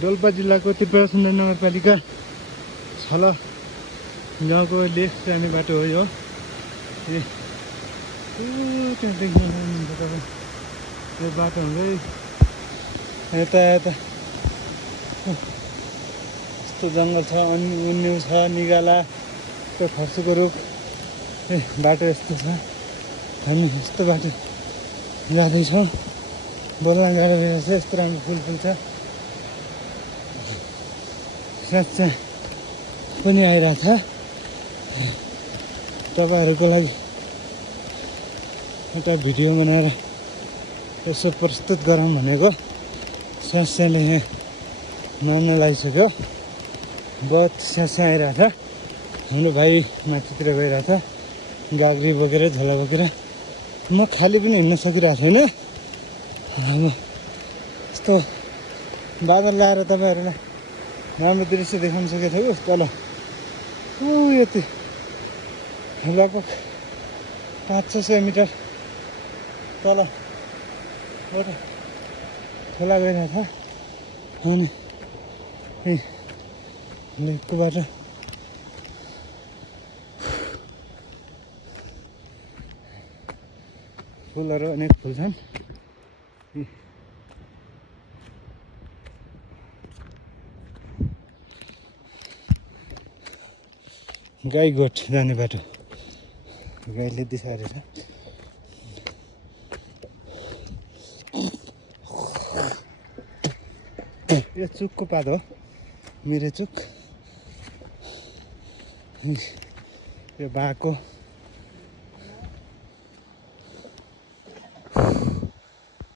डोल्पा जिल्लाको त्रिपुरा सुन्दर नगरपालिका 6 गाउँको लेफ्ट जाने बाटो हो यो। त्यहाँ देख्न सक्नुहुन्छ तपाईँ यो बाटो हुँदै यता यता यस्तो जङ्गल छ, उन्यु छ, निगाला, त्यो खर्सुको रुख। बाटो यस्तो छ, हामी यस्तो बाटो जाँदैछौँ। बोल्न गाह्रो रहेछ, यस्तो राम्रो फुल फुल्छ। साँच्चा पनि आइरहेछ। तपाईँहरूको लागि एउटा भिडियो बनाएर यसो प्रस्तुत गरौँ भनेको। स्यास्याले यहाँ मान्न लागिसक्यो, बहुत स्यास्या आइरहेछ। हाम्रो भाइ माथितिर गइरहेछ गाग्री बोकेर, झोला बोकेर। म खाली पनि हिँड्न सकिरहेको छैन। अब यस्तो बादल ल्याएर तपाईँहरूलाई राम्रो दृश्य देखाउन सकेको थियो। तल यति लगभग 500-600 मिटर तलबाट खोला गइरहेछ। अनि लेकको बाटो फुलहरू अनेक फुल्छन्। गाई गोठ जाने बाटो, गाईले दिसारेछ। यो चुकको पात हो, मिरे चुक। यो बाँको